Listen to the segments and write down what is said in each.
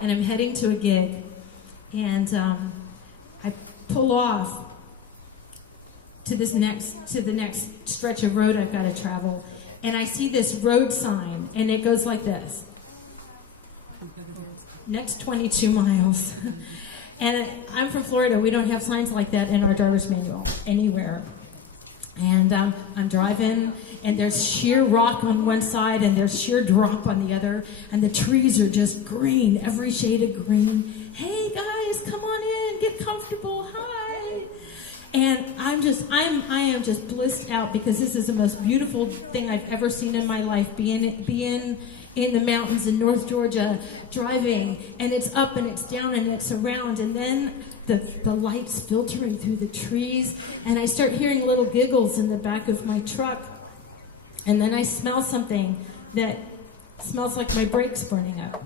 and I'm heading to a gig, and I pull off to the next stretch of road I've got to travel, and I see this road sign, and it goes like this: next 22 miles. And I'm from Florida. We don't have signs like that in our driver's manual anywhere. And I'm driving, and there's sheer rock on one side, and there's sheer drop on the other, and the trees are just green, every shade of green. Hey guys, come on in, get comfortable, hi. And I am just blissed out, because this is the most beautiful thing I've ever seen in my life, being in the mountains in North Georgia, driving, and it's up and it's down and it's around, and then the lights filtering through the trees, and I start hearing little giggles in the back of my truck, and then I smell something that smells like my brakes burning up.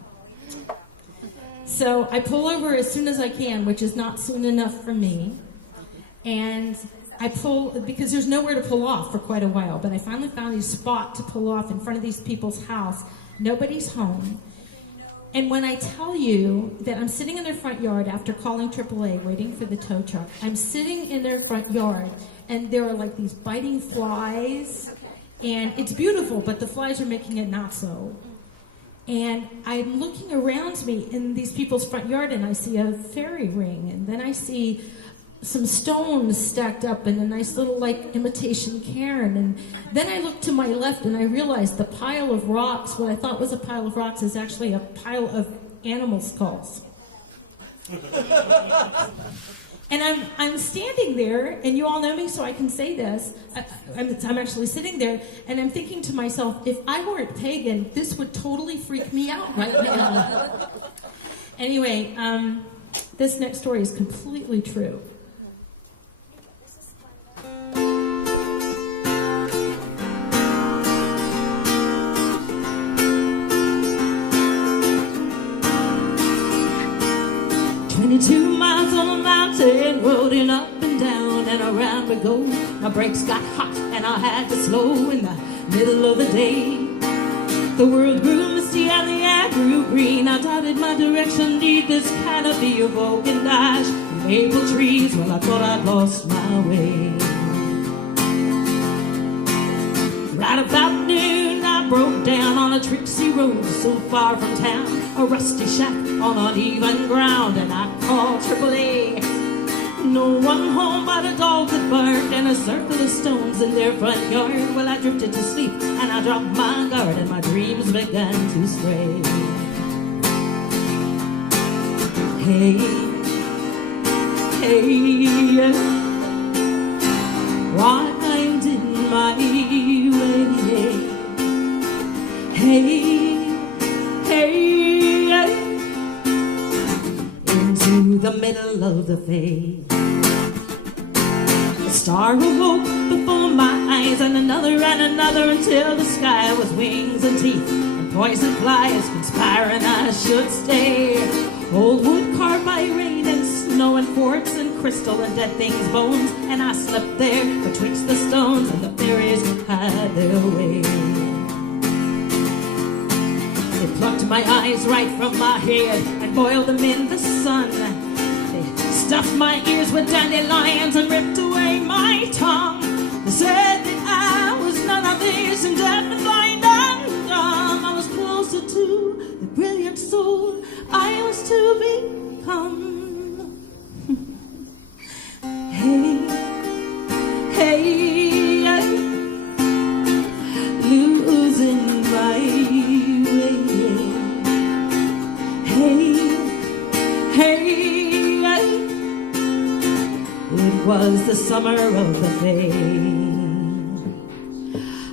So I pull over as soon as I can, which is not soon enough for me, and I pull, because there's nowhere to pull off for quite a while, but I finally found a spot to pull off in front of these people's house. Nobody's home. And when I tell you that I'm sitting in their front yard after calling AAA, waiting for the tow truck, I'm sitting in their front yard, and there are like these biting flies, and it's beautiful, but the flies are making it not so. And I'm looking around me in these people's front yard, and I see a fairy ring, and then I see some stones stacked up in a nice little like imitation cairn, and then I look to my left and I realize the pile of rocks, what I thought was a pile of rocks, is actually a pile of animal skulls. And I'm standing there, and you all know me, so I can say this. I'm actually sitting there, and I'm thinking to myself, if I weren't pagan, this would totally freak me out right now. Anyway, this next story is completely true. Two miles on a mountain, rolling up and down and around we go. My brakes got hot and I had to slow in the middle of the day. The world grew misty and the air grew green. I doubted my direction, need this canopy of oak and ash, maple trees. Well, I thought I'd lost my way. Right about noon, I broke down on a tricksy road so far from town, a rusty shack on uneven ground, and I called AAA. No one home but a dog that barked and a circle of stones in their front yard. Well, I drifted to sleep and I dropped my guard, and my dreams began to stray. Hey, hey, wind in my way. Hey, hey, into the middle of the fade. A star awoke before my eyes, and another until the sky was wings and teeth and poison flies conspiring I should stay. Old wood carved by rain and snow and quartz and crystal and dead things' bones, and I slept there betwixt the stones, and the fairies had their way. They plucked my eyes right from my head and boiled them in the sun. They stuffed my ears with dandelions and ripped away my tongue. They said that I was none of this, and deaf and blind and dumb. I was closer to the brilliant soul I was to become. Hey, hey, losing my way. Hey, hey, it was the summer of the fade.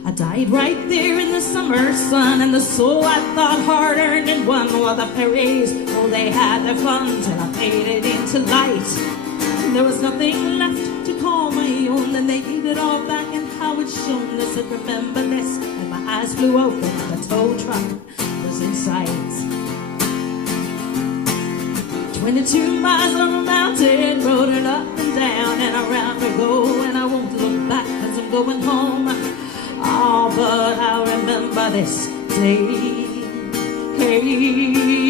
I died right there in the summer sun, and the soul I thought hard-earned and won. While the fairies, oh, they had their fun till I faded into light. There was nothing left to call my own, then they gave it all back, and how it shone. They said, remember this, and my eyes flew open, and the tow truck was in sight. 22 miles on a mountain, rolling up and down and around we go, and I won't look back as I'm going home. Oh, but I'll remember this day. Hey,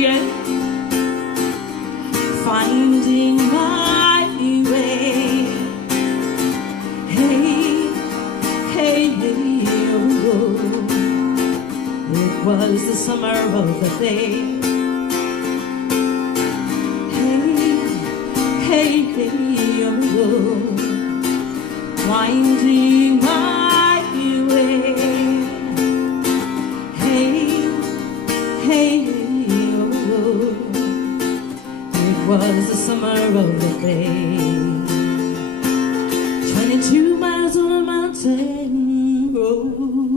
yeah. It was the summer of the day. Hey, hey, oh, winding my way. Hey, hey, oh, it was the summer of the day. 22 miles on a mountain road.